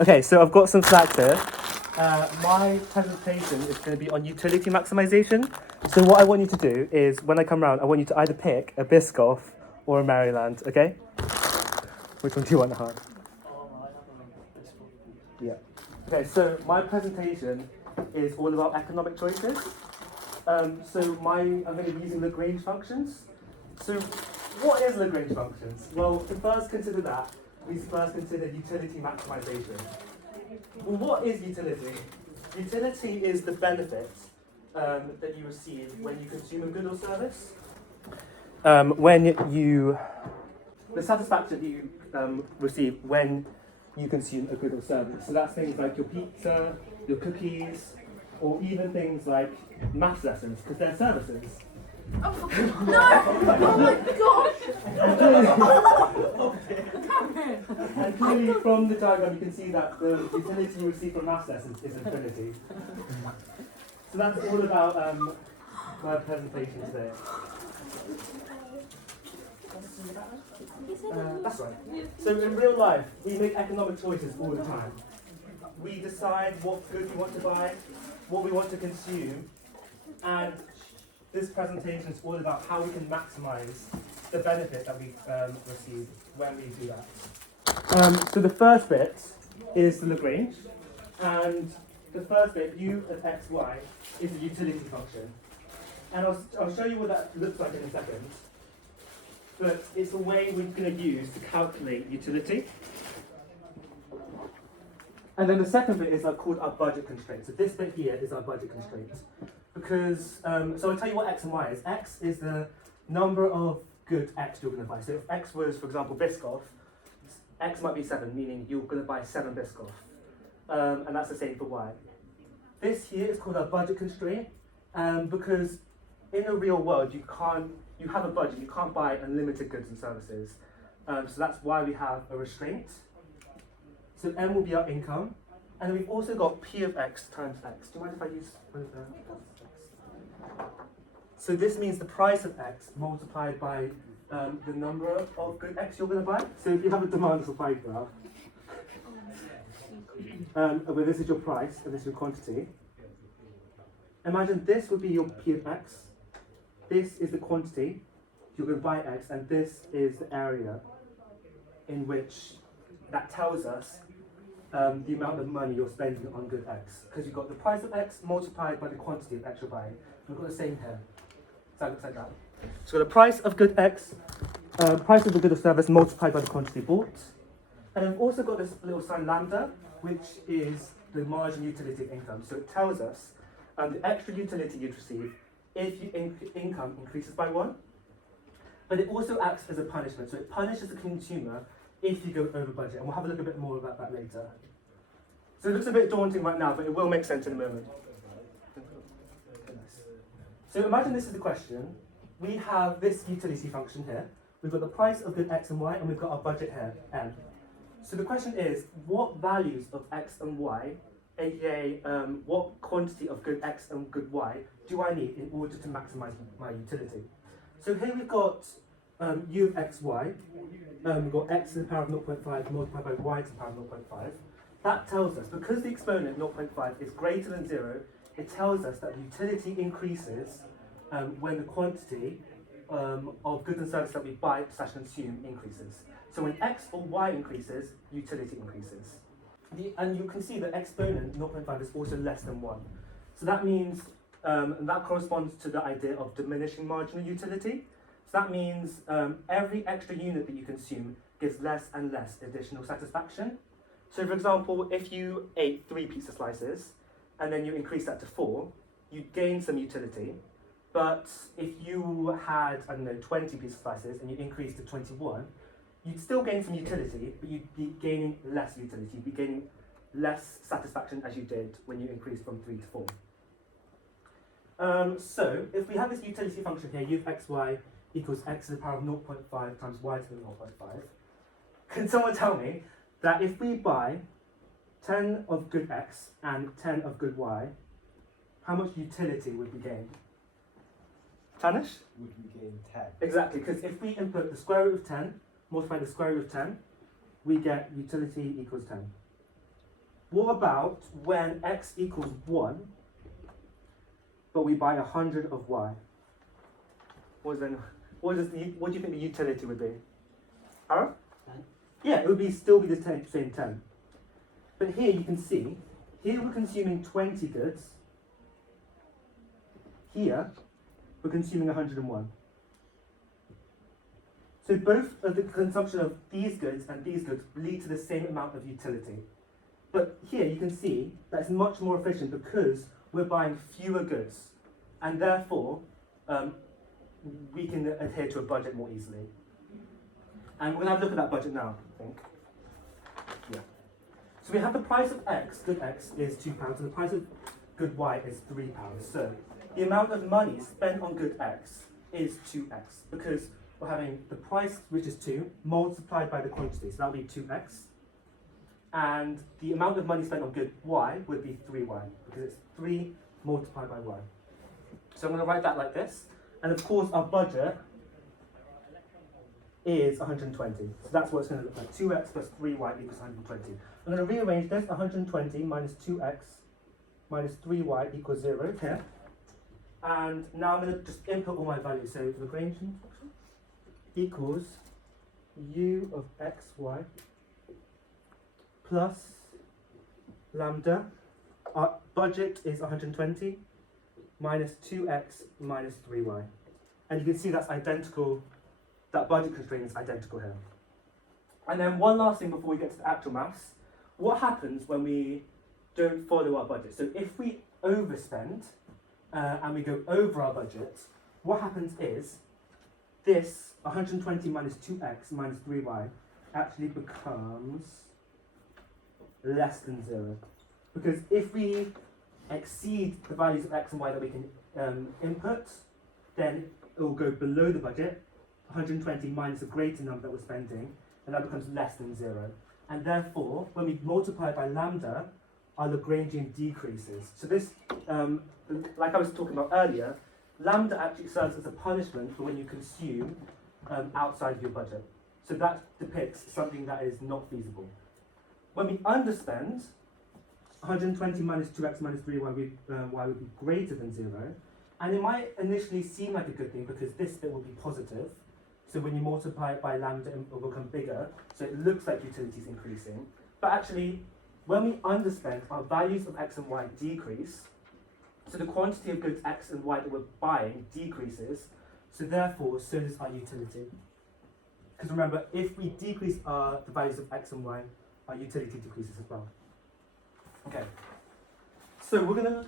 Okay, so I've got some slides here. My presentation is going to be on utility maximization. So what I want you to do is, when I come around, I want you to either pick a Biscoff or a Maryland, okay? Which one do you want to have? Yeah. Okay, so my presentation is all about economic choices. I'm going to be using Lagrange functions. So what is Lagrange functions? Well, to first consider that, we first consider utility maximization. Well, what is utility? Utility is the benefit that you receive when you consume a good or service. The satisfaction that you receive when you consume a good or service. So that's things like your pizza, your cookies, or even things like maths lessons, because they're services. Oh, no! Oh my gosh! And clearly from the diagram you can see that the utility you receive from maths lessons is infinity. So that's all about my presentation today. That's right. So in real life, we make economic choices all the time. We decide what goods we want to buy, what we want to consume, and this presentation is all about how we can maximize the benefit that we receive when we do that. So the first bit is the Lagrange, and the first bit, u of x, y, is a utility function. And I'll show you what that looks like in a second. But it's a way we're going to use to calculate utility. And then the second bit is called our budget constraint. So this bit here is our budget constraint. Because, so I'll tell you what x and y is. X is the number of good x you're going to buy. So if x was, for example, Biscoff, x might be 7, meaning you're going to buy 7 Biscoff. And that's the same for y. This here is called our budget constraint, because in the real world, you have a budget, you can't buy unlimited goods and services. So that's why we have a restraint. So M will be our income. And then we've also got P of X times X. Do you mind if I use one of them? So this means the price of X multiplied by the number of good X you're going to buy. So if you have a demand and supply graph, where this is your price and this is your quantity, imagine this would be your P of X. This is the quantity you're going to buy X, and this is the area in which that tells us the amount of money you're spending on good X. Because you've got the price of X multiplied by the quantity of X you're buying. We've got the same here. So that looks like that. So the price of good X, price of the good or service multiplied by the quantity bought. And then we've also got this little sign lambda, which is the margin utility of income. So it tells us the extra utility you'd receive if your income increases by 1. But it also acts as a punishment. So it punishes the consumer if you go over budget. And we'll have a look a bit more about that later. So it looks a bit daunting right now, but it will make sense in a moment. So imagine this is the question. We have this utility function here. We've got the price of good x and y, and we've got our budget here, m. So the question is, what values of x and y, aka what quantity of good x and good y, do I need in order to maximize my utility? So here we've got u of x, y. We've got x to the power of 0.5 multiplied by y to the power of 0.5. That tells us, because the exponent 0.5 is greater than 0, it tells us that utility increases when the quantity of goods and services that we buy / consume increases. So when x or y increases, utility increases. And you can see that exponent 0.5 is also less than 1. So that means, and that corresponds to the idea of diminishing marginal utility. So that means every extra unit that you consume gives less and less additional satisfaction. So for example, if you ate 3 pizza slices, and then you increase that to 4, you gain some utility. But if you had, 20 pizza slices and you increase to 21, you'd still gain some utility, but you'd be gaining less utility. You'd be gaining less satisfaction as you did when you increased from 3 to 4. So if we have this utility function here, u of xy equals x to the power of 0.5 times y to the 0.5, can someone tell me that if we buy 10 of good x and 10 of good y, how much utility would we gain? Tanish? Would we gain 10? Exactly, because if we input the square root of 10, multiply the square root of 10, we get utility equals 10. what about when x equals 1, but we buy 100 of y? What do you think the utility would be? Aaron? Yeah, it would still be the same 10. But here you can see, here we're consuming 20 goods. Here, we're consuming 101. So both of the consumption of these goods and these goods lead to the same amount of utility. But here you can see that it's much more efficient because we're buying fewer goods, and therefore we can adhere to a budget more easily. And we're going to have a look at that budget now, I think. Yeah. So we have the price of X, good X, is £2, and the price of good Y is £3. So the amount of money spent on good X is 2x, because we're having the price, which is 2, multiplied by the quantity, so that'll be 2x. And the amount of money spent on good Y would be 3y, because it's 3 multiplied by y. So I'm going to write that like this. And of course, our budget is 120. So that's what it's going to look like. 2x plus 3y equals 120. I'm going to rearrange this. 120 minus 2x minus 3y equals 0 here. And now I'm going to just input all my values. So Lagrangian equals u of xy plus lambda. Our budget is 120 minus 2x minus 3y. And you can see that's identical, that budget constraint is identical here. And then one last thing before we get to the actual maths. What happens when we don't follow our budget? So if we overspend and we go over our budget, what happens is this 120 minus 2x minus 3y actually becomes less than 0. Because if we exceed the values of x and y that we can input, then it will go below the budget, 120 minus a greater number that we're spending, and that becomes less than 0. And therefore, when we multiply it by lambda, our Lagrangian decreases. So this, like I was talking about earlier, lambda actually serves as a punishment for when you consume outside of your budget. So that depicts something that is not feasible. When we underspend, 120 minus 2x minus 3y y would be greater than 0. And it might initially seem like a good thing because this bit will be positive. So when you multiply it by lambda, it will become bigger. So it looks like utility is increasing. But actually, when we underspend, our values of x and y decrease. So the quantity of goods x and y that we're buying decreases. So therefore, so does our utility. Because remember, if we decrease the values of x and y, our utility decreases as well. Okay, so we're going to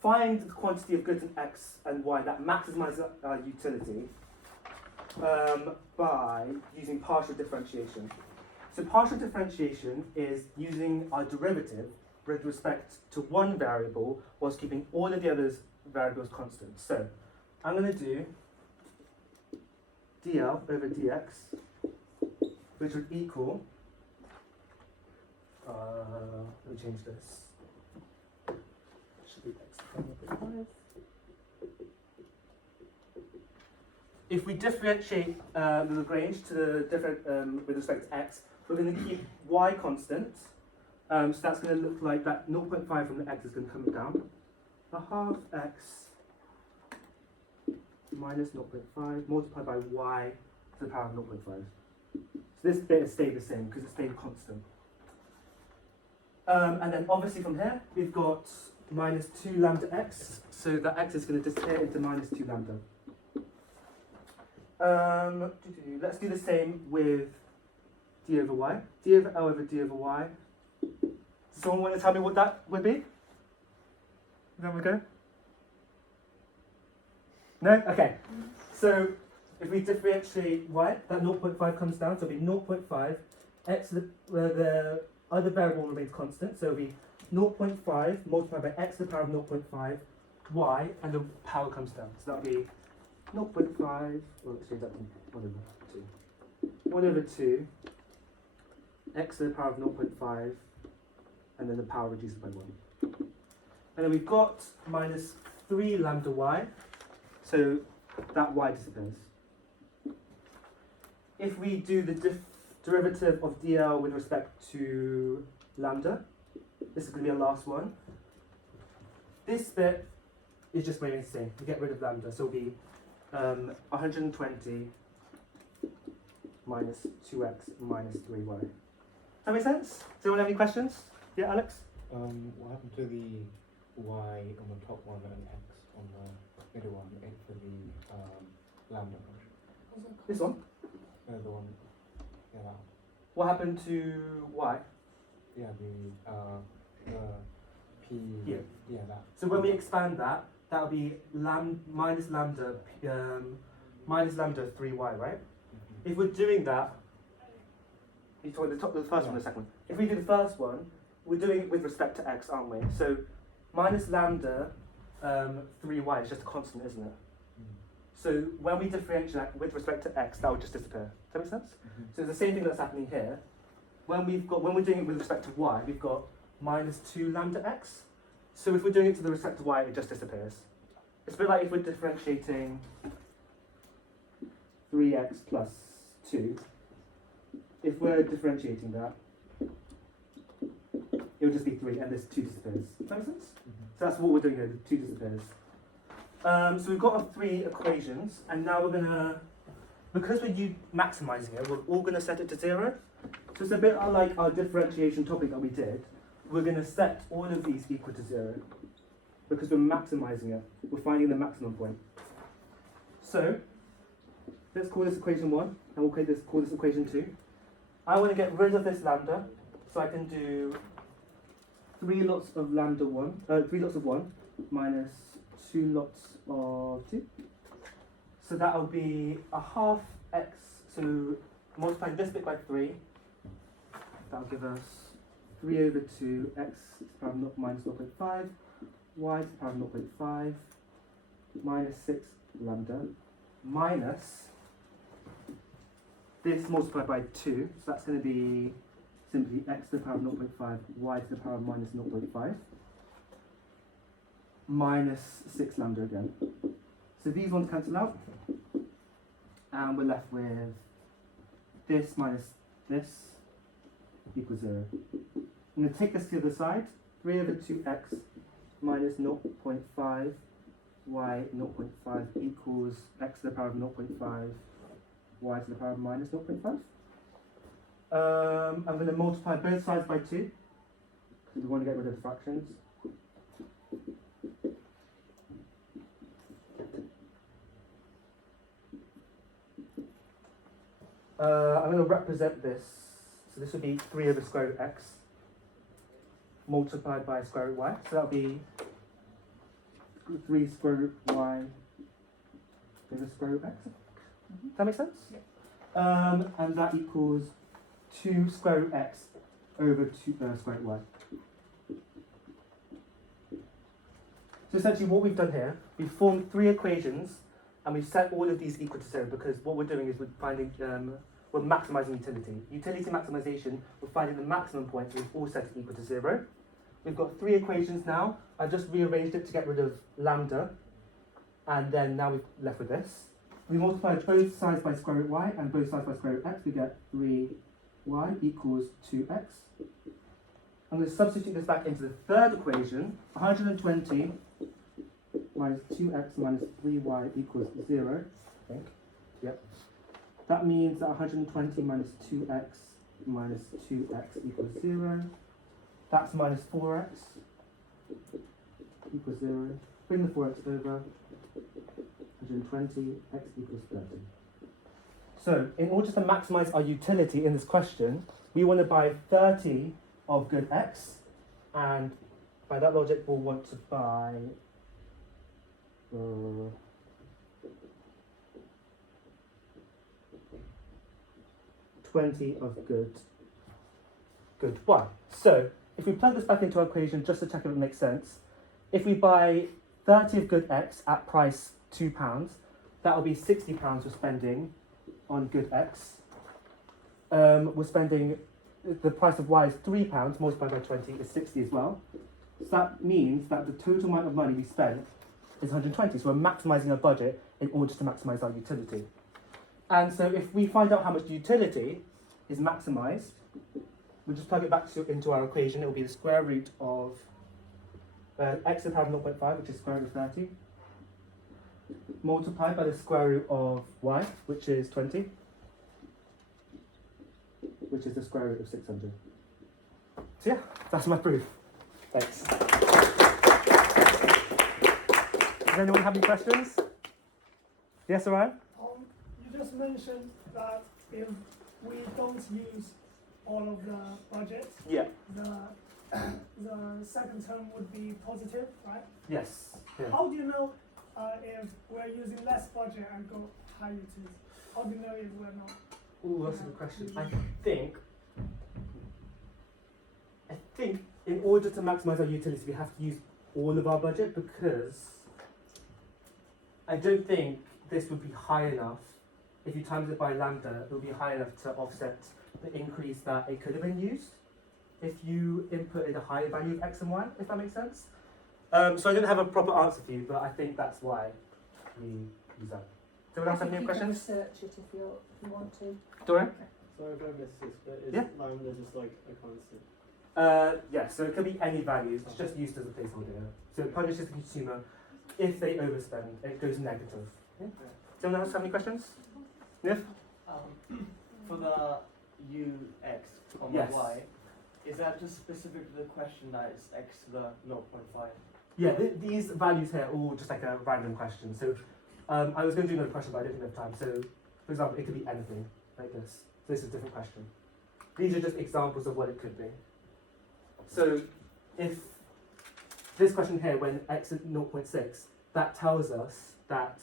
find the quantity of goods in x and y that maximizes our utility by using partial differentiation. So partial differentiation is using our derivative with respect to one variable whilst keeping all of the other variables constant. So I'm going to do dl over dx, which would equal let me change this. Should be x. If we differentiate the Lagrange to the different with respect to x, we're going to keep y constant. So that's going to look like that 0.5 from the x is going to come down. A half x minus 0.5 multiplied by y to the power of 0.5. So this bit has stayed the same because it's stayed constant. And then obviously from here, we've got minus 2 lambda x, so that x is going to disappear into minus 2 lambda. Let's do the same with d over y. d over L over d over y. Someone want to tell me what that would be? Then we go? No? Okay. So if we differentiate y, that 0.5 comes down, so it'll be 0.5, x, the other variable remains constant, so it'll be 0.5 multiplied by x to the power of 0.5, y, and the power comes down. So that'll be 0.5, well, let's change that to 1 over 2. 1 over 2, x to the power of 0.5, and then the power reduces by 1. And then we've got minus 3 lambda y, so that y disappears. If we do the derivative of dl with respect to lambda, This is going to be our last one. This bit is just remaining the same. We get rid of lambda, so it'll be 120 minus 2x minus 3y. Does that make sense? Does anyone have any questions? Yeah, Alex? What happened to the y on the top one and x on the middle one for the lambda function? This one? The one, yeah, that one. What happened to y? Yeah, the p. Yeah. Yeah, that. So when we expand that, that'll be minus lambda 3y, right? If we're doing that, you're talking the first one or the second one. If we do the first one, we're doing it with respect to x, aren't we? So minus lambda 3y is just a constant, isn't it? So when we differentiate that with respect to x, that will just disappear. Does that make sense? So it's the same thing that's happening here. When we're doing it with respect to y, we've got minus 2 lambda x. So if we're doing it to the respect to y, it just disappears. It's a bit like if we're differentiating 3x plus 2. If we're differentiating that, it will just be 3 and this 2 disappears. Does that make sense? So that's what we're doing here, the 2 disappears. So we've got our 3 equations, and now we're going to, because we're maximising it, we're all going to set it to 0. So it's a bit like our differentiation topic that we did. We're going to set all of these equal to 0, because we're maximising it. We're finding the maximum point. So let's call this equation 1, and we'll call this equation 2. I want to get rid of this lambda, so I can do 3 lots of 1 minus 2 lots of 2. So that will be a half x, so multiplying this bit by 3, that will give us 3 over 2, x to the power of minus 0.5, y to the power of 0.5, minus 6 lambda, minus this multiplied by 2, so that's going to be simply x to the power of 0.5, y to the power of minus 0.5, minus 6 lambda again. So these ones cancel out, and we're left with this minus this equals 0. I'm going to take this to the other side, 3 over 2x minus 0.5, y 0.5 equals x to the power of 0.5, y to the power of minus 0.5. I'm going to multiply both sides by 2, because we want to get rid of the fractions. I'm going to represent this, so this would be 3 over square root x multiplied by square root y, so that would be 3 square root y over square root x. Does that make sense? Yeah. And that equals 2 square root x over 2 square root y. So essentially what we've done here, we've formed 3 equations and we've set all of these equal to 0, because what we're doing is we're finding, we're maximising utility. Utility maximisation, we're finding the maximum points, we've all set it equal to 0. We've got 3 equations now. I just rearranged it to get rid of lambda, and then now we're left with this. We multiply both sides by square root y and both sides by square root x, we get 3y equals 2x. I'm going to substitute this back into the third equation, 120 minus 2x minus 3y equals 0, I think. Yep. That means that 120 minus 2x minus 2x equals 0. That's minus 4x equals 0. Bring the 4x over. 120, x equals 30. So, in order to maximise our utility in this question, we want to buy 30 of good x, and by that logic, we'll want to buy 20 of good y. So, if we plug this back into our equation just to check if it makes sense, if we buy 30 of good x at price £2, that will be £60 we're spending on good x. We're spending, the price of y is £3, multiplied by 20 is 60 as well. So that means that the total amount of money we spent is 120. So we're maximising our budget in order to maximise our utility. And so if we find out how much utility is maximised, we'll just plug it back into our equation. It will be the square root of x to the power of 0.5, which is square root of 30, multiplied by the square root of y, which is 20, which is the square root of 600. So yeah, that's my proof. Thanks. Does anyone have any questions? Yes, Orion? You just mentioned that if we don't use all of the budget, Yeah. the second term would be positive, right? Yes. Yeah. How do you know if we're using less budget and go high utility? How do you know if we're not? Ooh, that's a good question. I think in order to maximize our utility, we have to use all of our budget, because I don't think this would be high enough. If you times it by lambda, it would be high enough to offset the increase that it could have been used if you inputted a higher value of x and y, if that makes sense. So I don't have a proper answer for you, but I think that's why we use that. Does anyone else have any questions? Research it if you want to. Dorian? Sorry if I missed this, but is Yeah. lambda just like a constant? Yeah, so it could be any values, it's just used as a placeholder. So it punishes the consumer if they overspend, it goes negative. Yeah? Does anyone else have any questions? Nif? For the ux, Yes. y, is that just specific to the question that it's x to the 0.5? Yeah, these values here are all just like a random question. So I was going to do another question, but I didn't have time. So, for example, it could be anything like this. So this is a different question. These are just examples of what it could be. So if this question here, when x is 0.6, that tells us that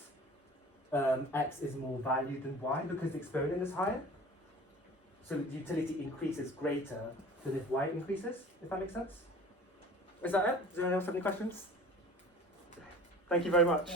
x is more valued than y because the exponent is higher. So the utility increases greater than if y increases, if that makes sense. Is that it? Does anyone else have any questions? Thank you very much.